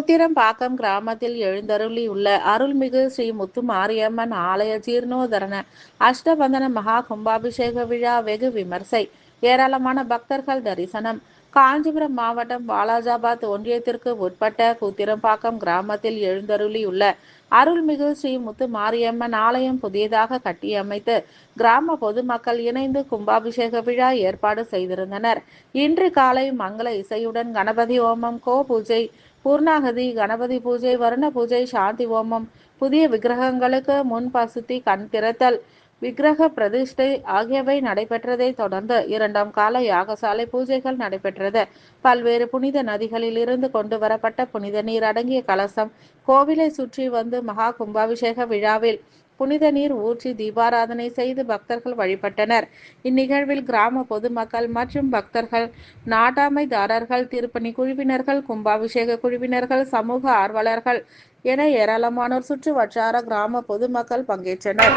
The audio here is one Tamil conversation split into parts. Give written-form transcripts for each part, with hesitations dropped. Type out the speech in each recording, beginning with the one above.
கூத்திரம்பாக்கம் கிராமத்தில் எழுந்தருளியுள்ள அருள்மிகு ஸ்ரீ முத்துமாரியம்மன் ஆலய ஜீர்ணோதரண அஷ்டபந்தன மகா கும்பாபிஷேக விழா வெகு விமர்சை. ஏராளமான பக்தர்கள் தரிசனம். காஞ்சிபுரம் மாவட்டம் வாலாஜாபாத் ஒன்றியத்திற்கு உட்பட்ட கூத்திரம்பாக்கம் கிராமத்தில் எழுந்தருளியுள்ள அருள்மிகு ஸ்ரீ முத்துமாரியம்மன் ஆலயம் புதியதாக கட்டியமைத்து கிராம பொதுமக்கள் இணைந்து கும்பாபிஷேக விழா ஏற்பாடு செய்திருந்தனர். இன்று காலை மங்கள இசையுடன் கணபதி ஹோமம், கோ பூஜை, பூர்ணாகதி, கணபதி பூஜை, வருண பூஜை, சாந்தி ஹோமம், புதிய விக்கிரகங்களுக்கு முன் பசுத்தி, கண் திறத்தல், விக்கிரக பிரதிஷ்டை ஆகியவை நடைபெற்றதை தொடர்ந்து இரண்டாம் கால யாகசாலை பூஜைகள் நடைபெற்றது. பல்வேறு புனித நதிகளில் இருந்து கொண்டு வரப்பட்ட புனித நீர் அடங்கிய கலசம் கோவிலை சுற்றி வந்து மகா கும்பாபிஷேக விழாவில் புனித நீர் ஊற்றி தீபாராதனை செய்து பக்தர்கள் வழிபட்டனர். இந்நிகழ்வில் கிராம பொதுமக்கள் மற்றும் பக்தர்கள், நாட்டாமைதாரர்கள், திருப்பணி குழுவினர்கள், கும்பாபிஷேக குழுவினர்கள், சமூக ஆர்வலர்கள் என ஏராளமானோர் சுற்று வட்டார கிராம பொதுமக்கள் பங்கேற்றனர்.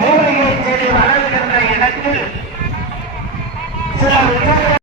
மூலிகை செடி வளர்கின்ற இடத்தில் சில